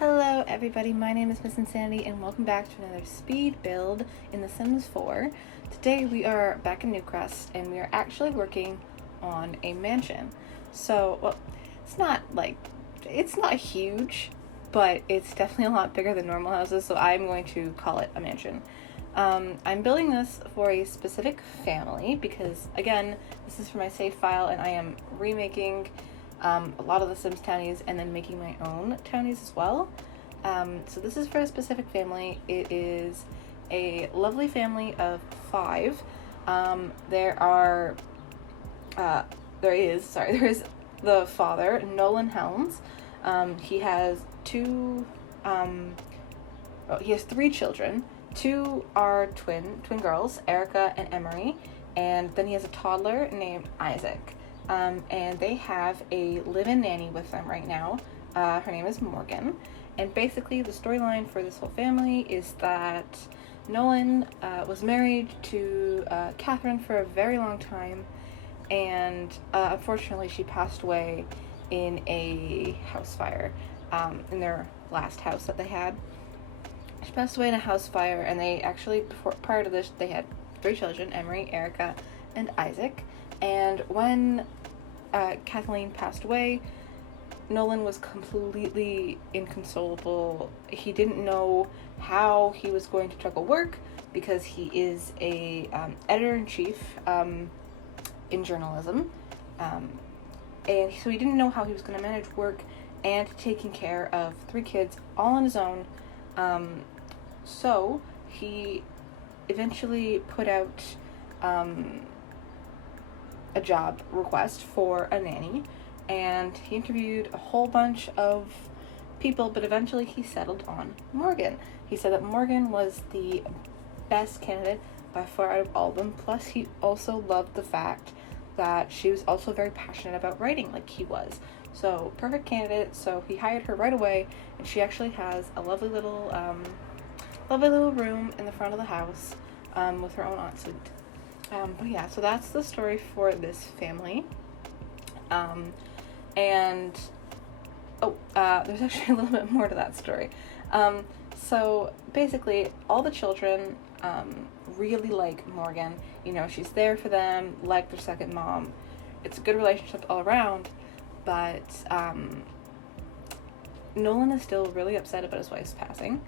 Hello everybody, my name is MISSInsanity and welcome back to another speed build in The Sims 4. Today we are back in Newcrest and we are actually working on a mansion. So, well, it's not huge, but it's definitely a lot bigger than normal houses, so I'm going to call it a mansion. I'm building this for a specific family because, again, this is for my save file and I am remaking a lot of the Sims townies and then making my own townies as well. So this is for a specific family. It is a lovely family of 5. There is the father, Nolan Helms. He has 3 children. 2 are twin girls, Erica and Emery, and then he has a toddler named Isaac. And they have a live-in nanny with them right now. Her name is Morgan. And basically the storyline for this whole family is that Nolan was married to Catherine for a very long time, and unfortunately she passed away in a house fire in their last house that they had. She passed away in a house fire, and they actually, prior to this, they had 3 children, Emery, Erica, and Isaac. And when Kathleen passed away, Nolan was completely inconsolable. He didn't know how he was going to juggle work because he is a editor-in-chief in journalism. And so he didn't know how he was going to manage work and taking care of 3 kids all on his own. So he eventually put out a job request for a nanny, and he interviewed a whole bunch of people, but eventually he settled on Morgan. He said that Morgan was the best candidate by far out of all of them, plus he also loved the fact that she was also very passionate about writing like he was. So perfect candidate. So he hired her right away, and she actually has a lovely little room in the front of the house with her own ensuite. But yeah, so that's the story for this family. There's actually a little bit more to that story. So basically, all the children really like Morgan. You know, she's there for them, like their second mom. It's a good relationship all around, but Nolan is still really upset about his wife's passing.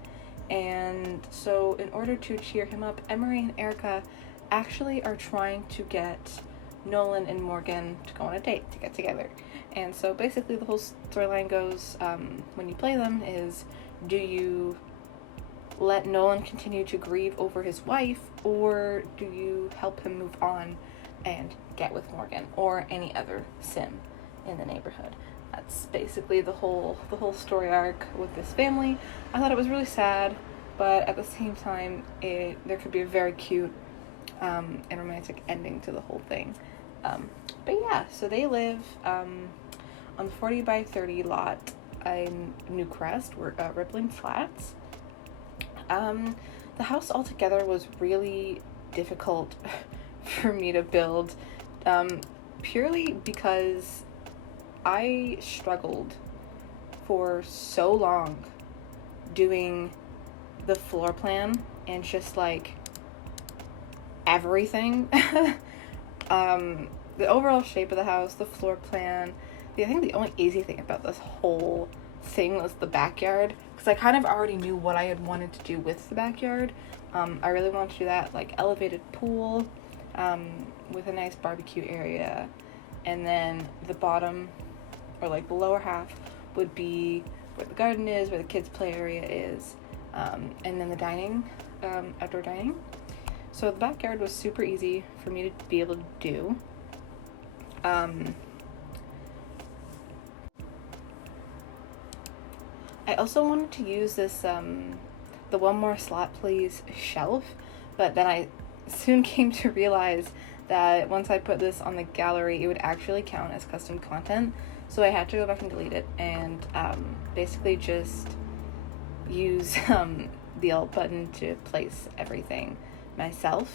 And so in order to cheer him up, Emery and Erica actually are trying to get Nolan and Morgan to go on a date, to get together. And so basically the whole storyline goes, when you play them, is do you let Nolan continue to grieve over his wife, or do you help him move on and get with Morgan or any other Sim in the neighborhood? That's basically the whole story arc with this family. I thought it was really sad, but at the same time, there could be a very cute and romantic ending to the whole thing. But yeah, so they live on the 40 by 30 lot in Newcrest, Rippling Flats. The house altogether was really difficult for me to build, purely because I struggled for so long doing the floor plan and just like everything. The overall shape of the house, the floor plan. I think the only easy thing about this whole thing was the backyard, because I kind of already knew what I had wanted to do with the backyard. I really wanted to do that, like elevated pool with a nice barbecue area, and then the bottom, or like the lower half, would be where the garden is, where the kids' play area is, and then the dining, outdoor dining. So the backyard was super easy for me to be able to do. I also wanted to use this, the One More Slot Please shelf, but then I soon came to realize that once I put this on the gallery, it would actually count as custom content. So I had to go back and delete it and basically just use the Alt button to place everything myself.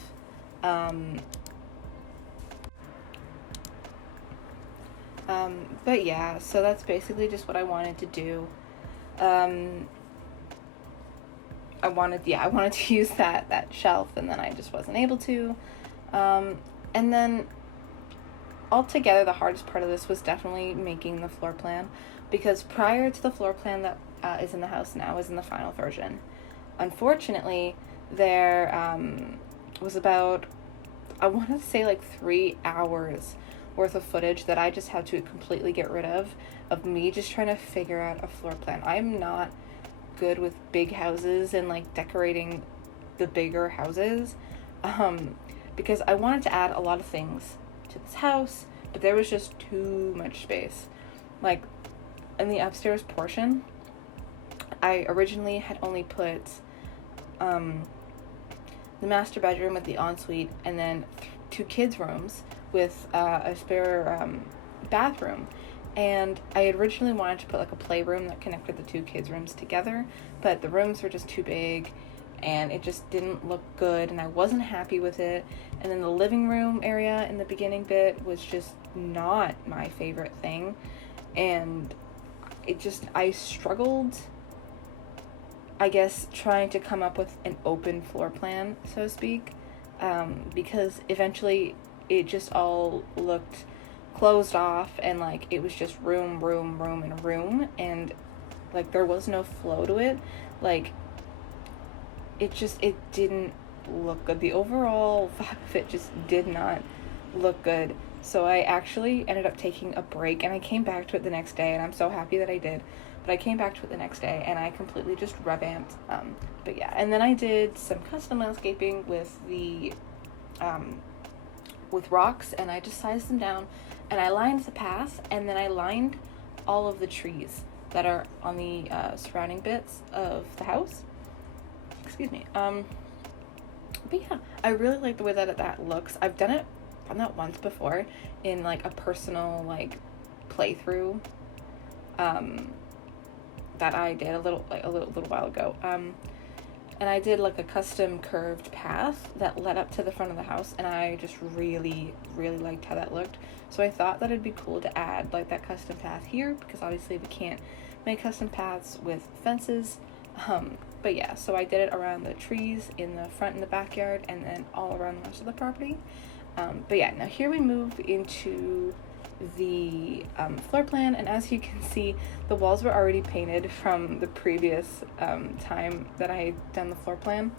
But yeah, so that's basically just what I wanted to do. I wanted to use that shelf, and then I just wasn't able to. And then altogether, the hardest part of this was definitely making the floor plan, because prior to the floor plan that is in the house now is in the final version. Unfortunately, there was about, I want to say like 3 hours worth of footage that I just had to completely get rid of me just trying to figure out a floor plan. I'm not good with big houses and like decorating the bigger houses, because I wanted to add a lot of things to this house, but there was just too much space. Like in the upstairs portion, I originally had only put the master bedroom with the ensuite, and then 2 kids' rooms with a spare bathroom. And I had originally wanted to put like a playroom that connected the 2 kids' rooms together, but the rooms were just too big, and it just didn't look good, and I wasn't happy with it. And then the living room area in the beginning bit was just not my favorite thing, and I struggled, I guess, trying to come up with an open floor plan, so to speak, because eventually it just all looked closed off, and like it was just room, and room, and like there was no flow to it. Like it didn't look good. The overall vibe of it just did not look good. So I actually ended up taking a break, and I came back to it the next day, and I'm so happy that I did. But I came back to it the next day, and I completely just revamped. But yeah, and then I did some custom landscaping with the with rocks, and I just sized them down, and I lined the path, and then I lined all of the trees that are on the surrounding bits of the house. Excuse me. But yeah, I really like the way that looks. I've done that once before in like a personal like playthrough that I did a little while ago. And I did like a custom curved path that led up to the front of the house, and I just really liked how that looked. So I thought that it'd be cool to add like that custom path here, because obviously we can't make custom paths with fences. But yeah, so I did it around the trees in the front and the backyard, and then all around the rest of the property. But yeah, now here we move into the floor plan, and as you can see, the walls were already painted from the previous time that I had done the floor plan.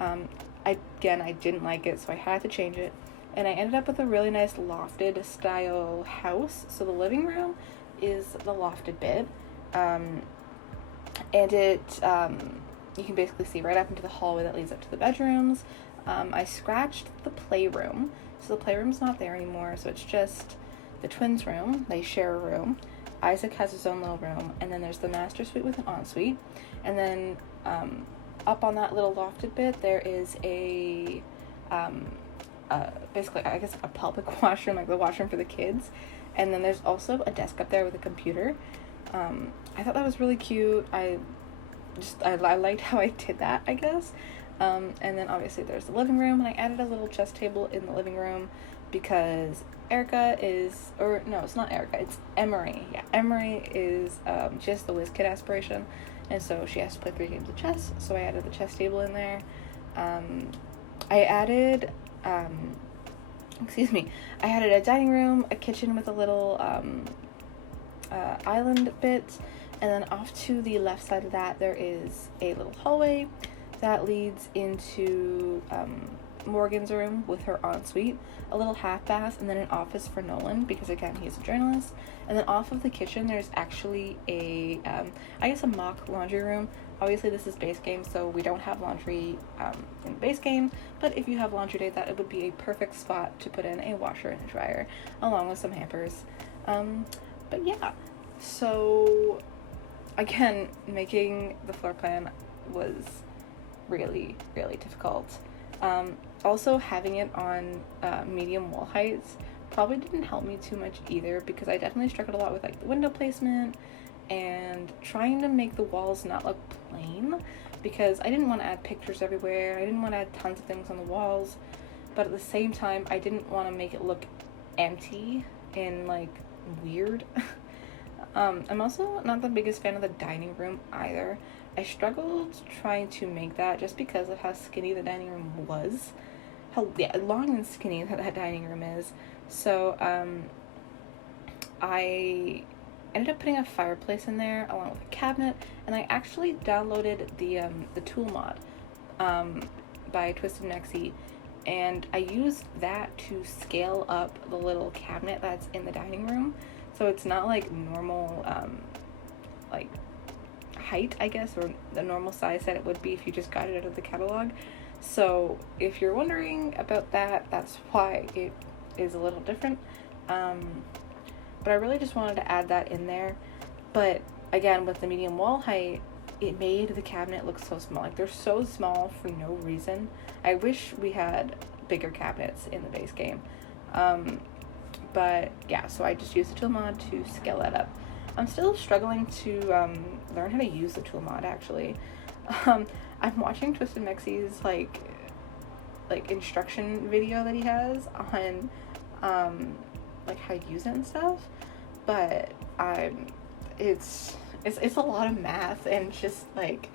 I didn't like it, so I had to change it, and I ended up with a really nice lofted style house. So the living room is the lofted bit, and it you can basically see right up into the hallway that leads up to the bedrooms. I scratched the playroom, so the playroom's not there anymore, so it's just the twins' room. They share a room. Isaac has his own little room, and then there's the master suite with an ensuite, and then up on that little lofted bit there is a basically, I guess, a public washroom, like the washroom for the kids, and then there's also a desk up there with a computer. I thought that was really cute. I liked how I did that, I guess. And then obviously there's the living room, and I added a little chess table in the living room because Erica is, or no, it's not Erica, it's Emery. Yeah, Emery is, she has the whiz kid aspiration, and so she has to play 3 games of chess, so I added the chess table in there. I added a dining room, a kitchen with a little island bit, and then off to the left side of that there is a little hallway that leads into Morgan's room with her ensuite, a little half bath, and then an office for Nolan, because again, he's a journalist. And then off of the kitchen there's actually a a mock laundry room. Obviously this is base game, so we don't have laundry in base game, but if you have laundry day, that it would be a perfect spot to put in a washer and a dryer along with some hampers. But yeah, so again, making the floor plan was really difficult. Also, having it on medium wall heights probably didn't help me too much either, because I definitely struggled a lot with like the window placement and trying to make the walls not look plain, because I didn't want to add pictures everywhere. I didn't want to add tons of things on the walls, but at the same time I didn't want to make it look empty and like weird. I'm also not the biggest fan of the dining room either. I struggled trying to make that just because of how skinny the dining room was. How long and skinny that dining room is. So, I ended up putting a fireplace in there along with a cabinet, and I actually downloaded the tool mod by Twisted Nexie, and I used that to scale up the little cabinet that's in the dining room, so it's not like normal like height, I guess, or the normal size that it would be if you just got it out of the catalog. So if you're wondering about that, that's why it is a little different. But I really just wanted to add that in there. But again, with the medium wall height, it made the cabinet look so small. Like, they're so small for no reason. I wish we had bigger cabinets in the base game. But yeah, so I just used the tool mod to scale that up. I'm still struggling to learn how to use the tool mod, actually. I'm watching Twisted Mexie's like instruction video that he has on like how to use it and stuff, but it's a lot of math, and just like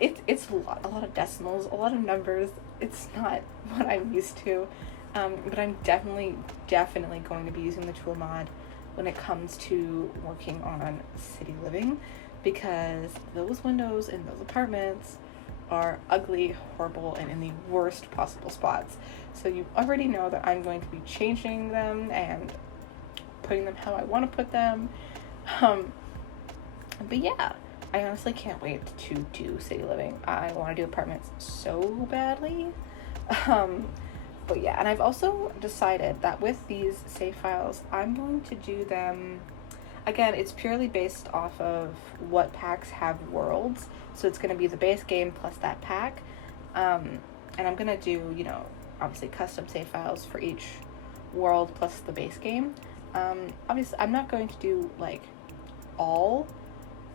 it's a lot of decimals, a lot of numbers. It's not what I'm used to, but I'm definitely going to be using the tool mod when it comes to working on city living, because those windows in those apartments are ugly, horrible, and in the worst possible spots. So you already know that I'm going to be changing them and putting them how I want to put them. But yeah, I honestly can't wait to do city living. I want to do apartments so badly. But yeah, and I've also decided that with these save files, I'm going to do them, again, it's purely based off of what packs have worlds. So it's going to be the base game plus that pack. And I'm going to do, you know, obviously custom save files for each world plus the base game. Obviously, I'm not going to do, like, all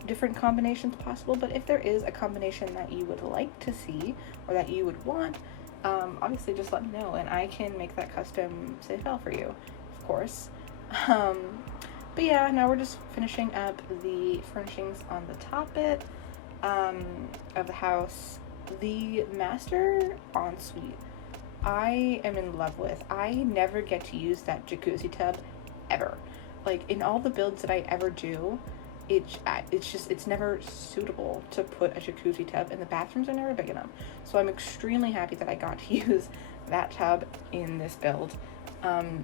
different combinations possible, but if there is a combination that you would like to see or that you would want, obviously just let me know, and I can make that custom save file for you, of course. But yeah, now we're just finishing up the furnishings on the top bit of the house. The master ensuite, I am in love with. I never get to use that jacuzzi tub ever. Like, in all the builds that I ever do, it's never suitable to put a jacuzzi tub, and the bathrooms are never big enough. So I'm extremely happy that I got to use that tub in this build. And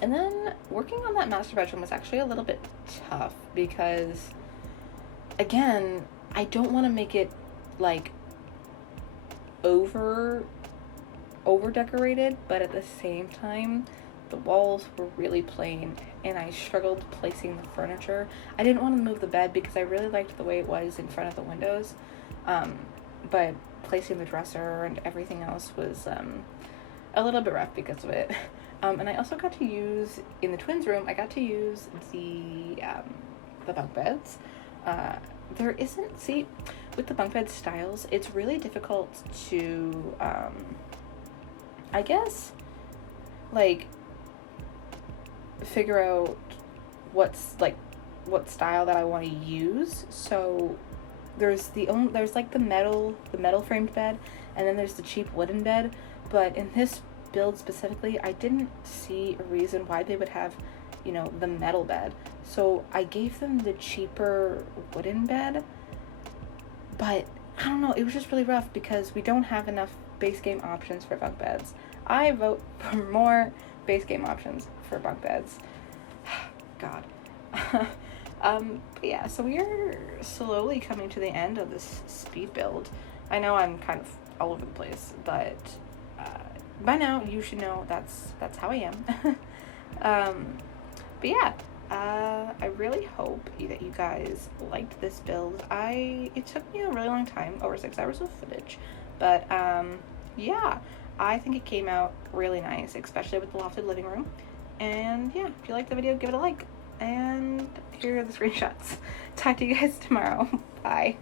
then working on that master bedroom was actually a little bit tough because, again, I don't want to make it like over decorated, but at the same time the walls were really plain and I struggled placing the furniture. I didn't want to move the bed because I really liked the way it was in front of the windows, but placing the dresser and everything else was a little bit rough because of it. And I also got to use, in the twins room, I got to use the bunk beds. There isn't, see, with the bunk bed styles, it's really difficult to, I guess, like, figure out what style that I want to use. So there's like the metal framed bed, and then there's the cheap wooden bed. But in this build specifically, I didn't see a reason why they would have, you know, the metal bed. So I gave them the cheaper wooden bed. But I don't know, it was just really rough because we don't have enough base game options for bunk beds. I vote for more base game options for bunk beds. God. But yeah, so we are slowly coming to the end of this speed build. I know I'm kind of all over the place, but by now you should know that's how I am. But yeah, I really hope that you guys liked this build. It took me a really long time, over 6 hours of footage, but yeah, I think it came out really nice, especially with the lofted living room. And yeah, if you liked the video, give it a like, and here are the screenshots. Talk to you guys tomorrow. Bye.